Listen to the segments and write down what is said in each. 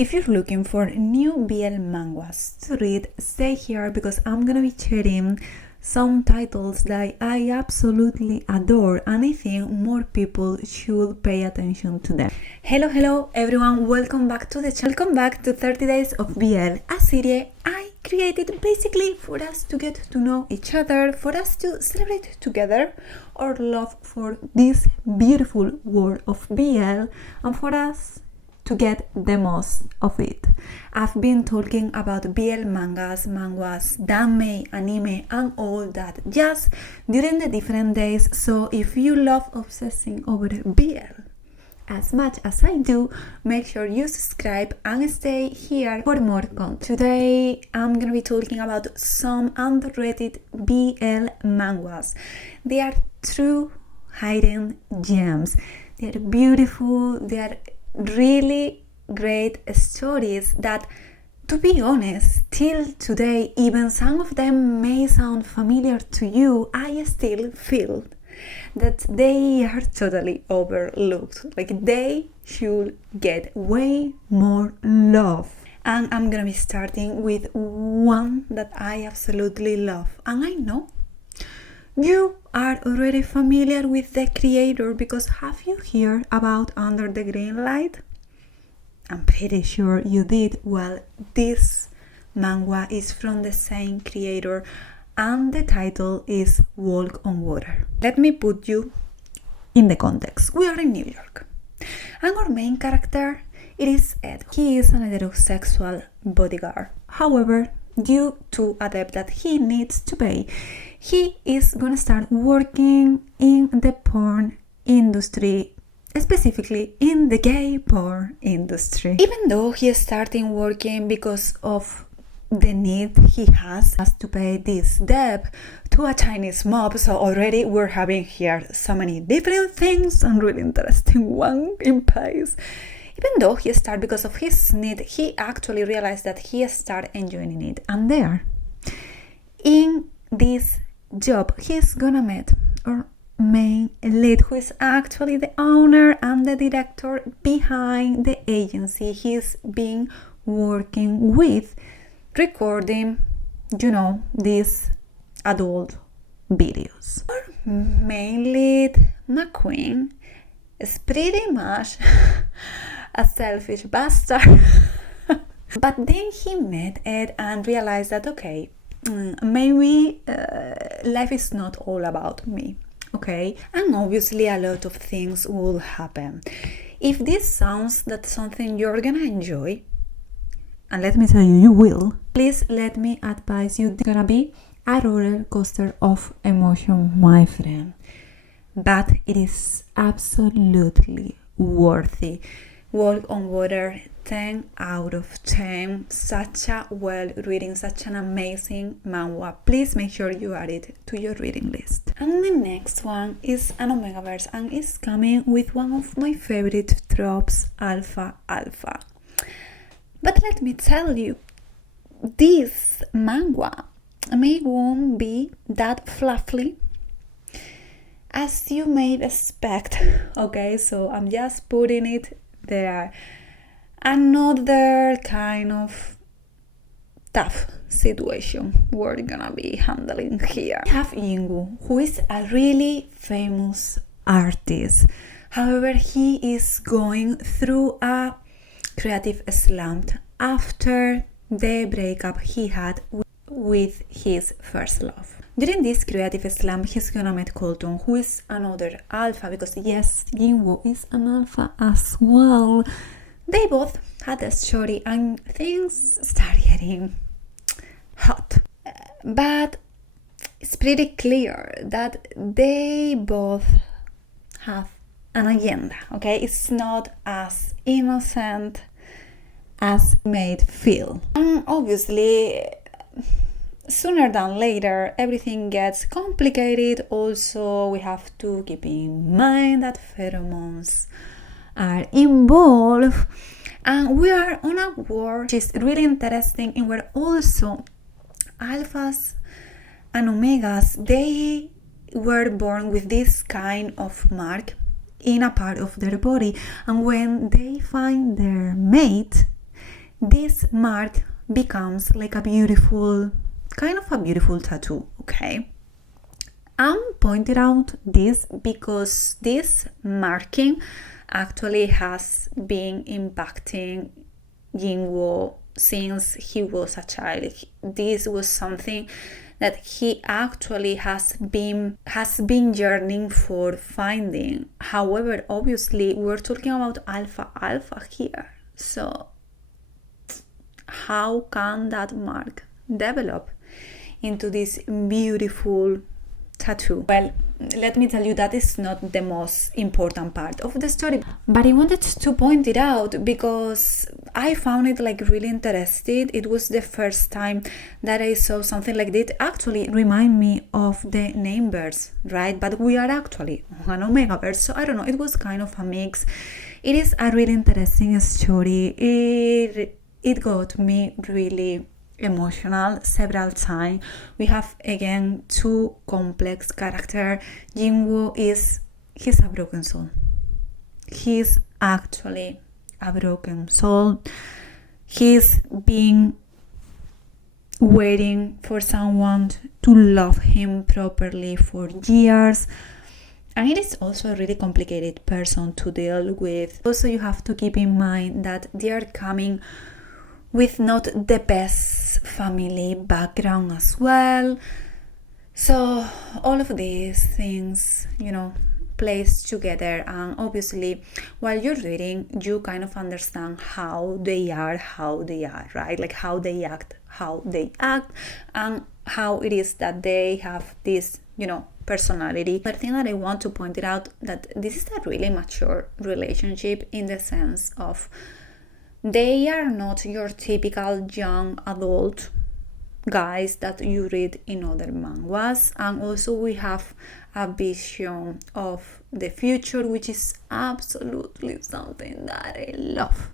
If you're looking for new BL manhwas to read, stay here because I'm gonna be sharing some titles that I absolutely adore and I think more people should pay attention to them. Hello everyone, welcome back to the channel. Welcome back to 30 Days of BL, a series I created basically for us to get to know each other, for us to celebrate together our love for this beautiful world of BL and for us to get the most of it. I've been talking about BL mangas, manhwas, anime, anime and all that just during the different days, so if you love obsessing over BL as much as I do, make sure you subscribe and stay here for more content. Today I'm gonna be talking about some underrated BL manhwas. They are true hidden gems. They are beautiful, they are really great stories that, to be honest, till today, even some of them may sound familiar to you, I still feel that they are totally overlooked. Like, they should get way more love. And I'm gonna be starting with one that I absolutely love, and I know you are already familiar with the creator because have you heard about Under the Green Light? I'm pretty sure you did. Well, this manhwa is from the same creator and the title is Walk on Water. Let me put you in the context. We are in New York and our main character, it is Ed. He is an heterosexual bodyguard. However, due to a debt that he needs to pay, he is gonna start working in the porn industry, specifically in the gay porn industry. Even though he is starting working because of the need he has to pay this debt to a Chinese mob, so already we're having here so many different things and really interesting one in place. Even though he started because of his need, he actually realized that he started enjoying it. And there, in this job, he's gonna meet our main lead, who is actually the owner and the director behind the agency he's been working with, recording, these adult videos. Our main lead, McQueen, is pretty much a selfish bastard. But then he met Ed and realized that, okay, maybe life is not all about me, okay? And obviously a lot of things will happen. If this sounds that something you're gonna enjoy, and let me tell you, you will, please let me advise you, it's gonna be a roller coaster of emotion, my friend. But it is absolutely worthy. Walk on Water, 10 out of 10. Such a well reading, such an amazing manhwa. Please make sure you add it to your reading list. And the next one is an omegaverse and is coming with one of my favorite tropes, alpha. But let me tell you, this manhwa may won't be that fluffy as you may expect, okay? So I'm just putting it there. Another kind of tough situation we're gonna be handling here. We have Yingwu, who is a really famous artist. However, he is going through a creative slump after the breakup he had with his first love. During this creative slump, he's gonna meet Colton, who is another alpha, because yes, Yingwu is an alpha as well. They both had a story and things start getting hot. But it's pretty clear that they both have an agenda, okay? It's not as innocent as made feel. And obviously, sooner than later, everything gets complicated. Also, we have to keep in mind that pheromones are involved. And we are on a war which is really interesting, and where also alphas and omegas, they were born with this kind of mark in a part of their body, and when they find their mate, this mark becomes like a beautiful, kind of a beautiful tattoo, okay? I'm pointing out this because this marking actually has been impacting Jinwoo since he was a child. This was something that he actually has been yearning for finding. However, obviously we're talking about alpha here, so how can that mark develop into this beautiful tattoo? Well, let me tell you, that is not the most important part of the story, but I wanted to point it out because I found it like really interesting. It was the first time that I saw something like this. Actually, remind me of the nameverse, right? But we are actually on omegaverse, so I don't know, it was kind of a mix. It is a really interesting story. It got me really emotional several times. We have again two complex characters. Jinwoo he's a broken soul. He's actually a broken soul. He's been waiting for someone to love him properly for years. And it is also a really complicated person to deal with. Also, you have to keep in mind that they are coming with not the best family background as well. So all of these things, plays together, and obviously while you're reading, you kind of understand how they are, right? Like how they act, and how it is that they have this, personality. But I think that I want to point it out that this is a really mature relationship in the sense of they are not your typical young adult guys that you read in other manhwas. And also we have a vision of the future, which is absolutely something that I love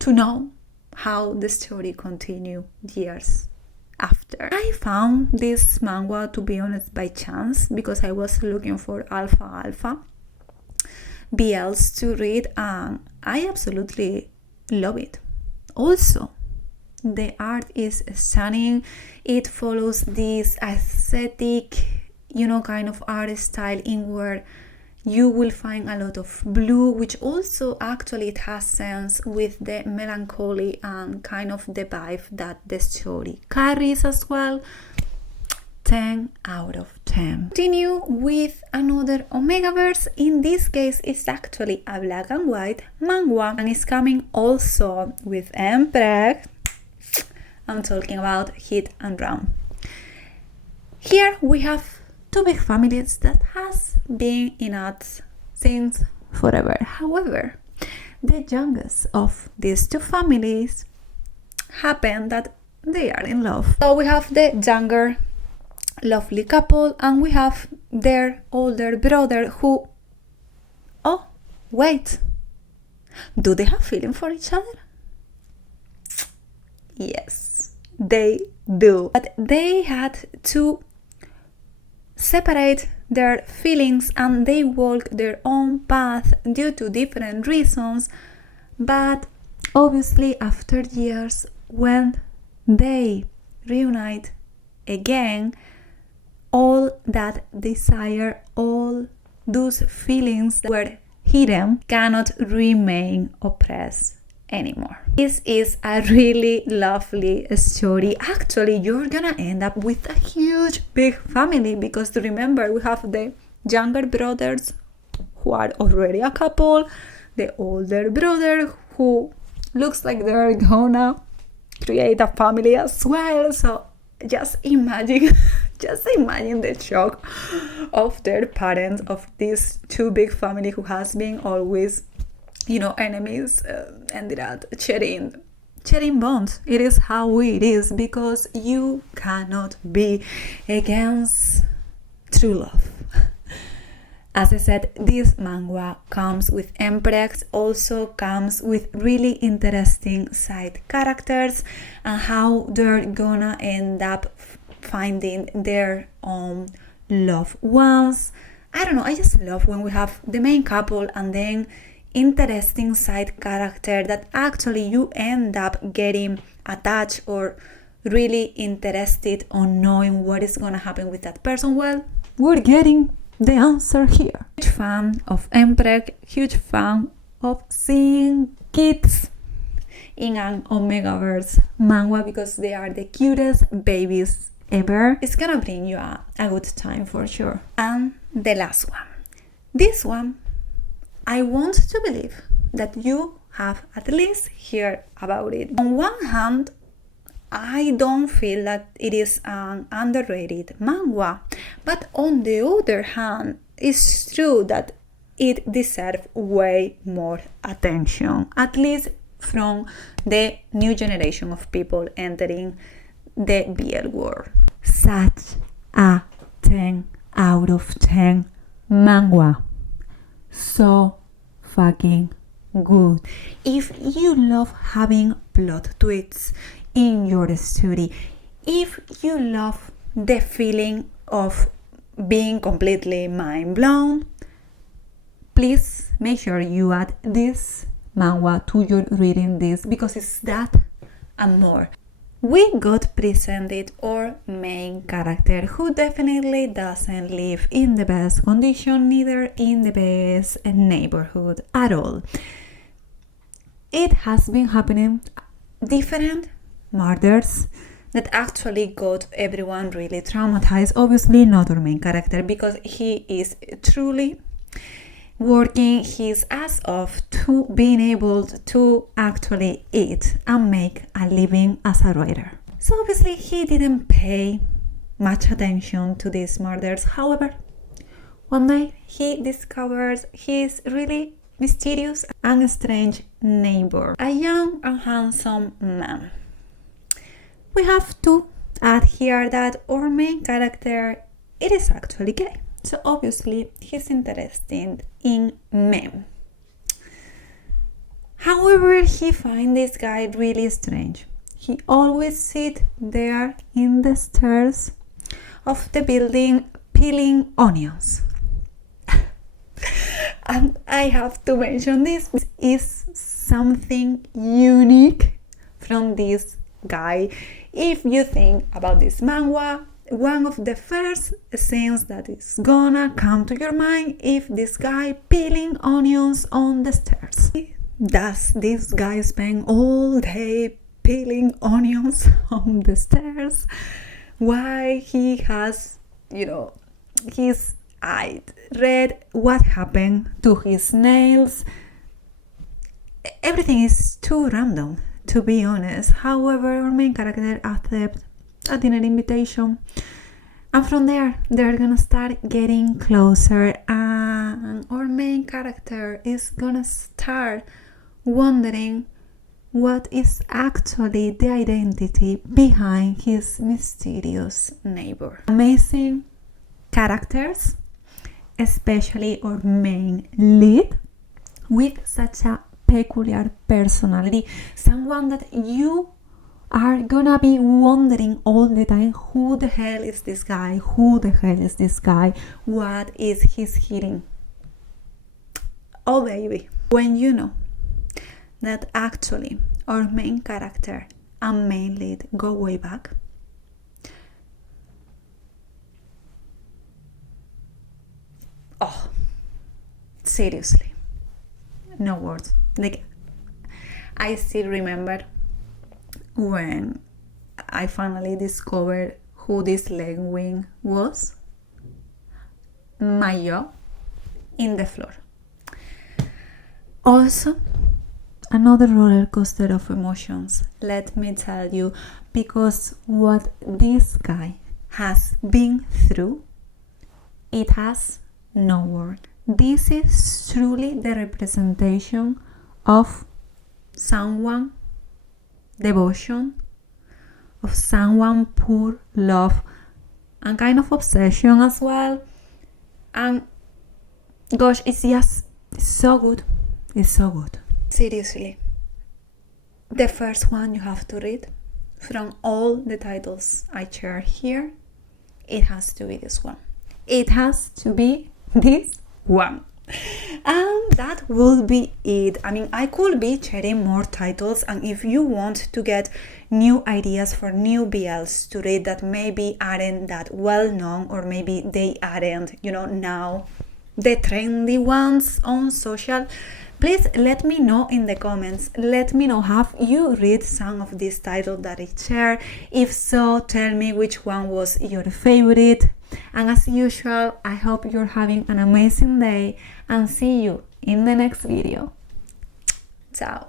to know how the story continue years after. I found this manhwa, to be honest, by chance, because I was looking for alpha BLs to read, and I absolutely love it. Also, the art is stunning. It follows this aesthetic, kind of art style in where you will find a lot of blue, which also actually it has sense with the melancholy and kind of the vibe that the story carries as well. 10 out of 10. Continue with another omegaverse. In this case, it's actually a black and white manhwa, and it's coming also with mpreg. I'm talking about Hit and Run. Here we have two big families that has been in us since forever. However, the youngest of these two families happen that they are in love. So we have the younger lovely couple, and we have their older brother who, oh wait, do they have feeling for each other? Yes, they do, but they had to separate their feelings and they walk their own path due to different reasons. But obviously after years, when they reunite again, all that desire, all those feelings that were hidden cannot remain oppressed anymore. This is a really lovely story. Actually, you're gonna end up with a huge big family, because remember, we have the younger brothers who are already a couple, the older brother who looks like they're gonna create a family as well. So just imagine the shock of their parents, of these two big family who has been always, enemies, ended up sharing bonds. It is how it is, because you cannot be against true love. As I said, this manhwa comes with mpregs, also comes with really interesting side characters and how they're gonna end up finding their own loved ones. I don't know, I just love when we have the main couple and then interesting side character that actually you end up getting attached or really interested on knowing what is gonna happen with that person, well, we're getting the answer here. Huge fan of mpreg, huge fan of seeing kids in an omegaverse manhwa because they are the cutest babies ever. It's gonna bring you a good time for sure. And the last one. This one, I want to believe that you have at least heard about it. On one hand, I don't feel that it is an underrated manhwa, but on the other hand, it's true that it deserves way more attention, at least from the new generation of people entering the BL world. Such a 10 out of 10 manhwa. So fucking good. If you love having plot twists in your story, if you love the feeling of being completely mind blown, please make sure you add this manhwa to your reading list because it's that and more. We got presented our main character who definitely doesn't live in the best condition, neither in the best neighborhood at all. It has been happening different murders that actually got everyone really traumatized. Obviously not our main character because he is truly working his ass off to being able to actually eat and make a living as a writer. So obviously he didn't pay much attention to these murders. However, one day he discovers his really mysterious and strange neighbor, a young and handsome man. We have to add here that our main character, it is actually gay. So obviously he's interested in men. However, he finds this guy really strange. He always sits there in the stairs of the building peeling onions. And I have to mention this is something unique from this guy. If you think about this manhwa, one of the first scenes that is gonna come to your mind if this guy peeling onions on the stairs. Does this guy spend all day peeling onions on the stairs? Why he has, his eye red? What happened to his nails? Everything is too random, to be honest. However, our main character accepts a dinner invitation, and from there they're gonna start getting closer, and our main character is gonna start wondering what is actually the identity behind his mysterious neighbor. Amazing characters, especially our main lead with such a peculiar personality, someone that you are gonna be wondering all the time, who the hell is this guy? Who the hell is this guy? What is he hiding? Oh baby, when you know that actually our main character and main lead go way back, oh, seriously, no words. Like, I still remember when I finally discovered who this leg wing was. My jaw in the floor. Also, another roller coaster of emotions, let me tell you, because what this guy has been through, it has no word. This is truly the representation of someone devotion, of someone pure love and kind of obsession as well. And gosh, it's just so good. It's so good. Seriously, the first one you have to read from all the titles I share here, it has to be this one. It has to be this one. And that will be it. I mean, I could be sharing more titles, and if you want to get new ideas for new BLs to read that maybe aren't that well known, or maybe they aren't, now the trendy ones on social, please let me know in the comments. Let me know, have you read some of these titles that I share? If so, tell me which one was your favorite. And as usual, I hope you're having an amazing day, and see you in the next video. Ciao.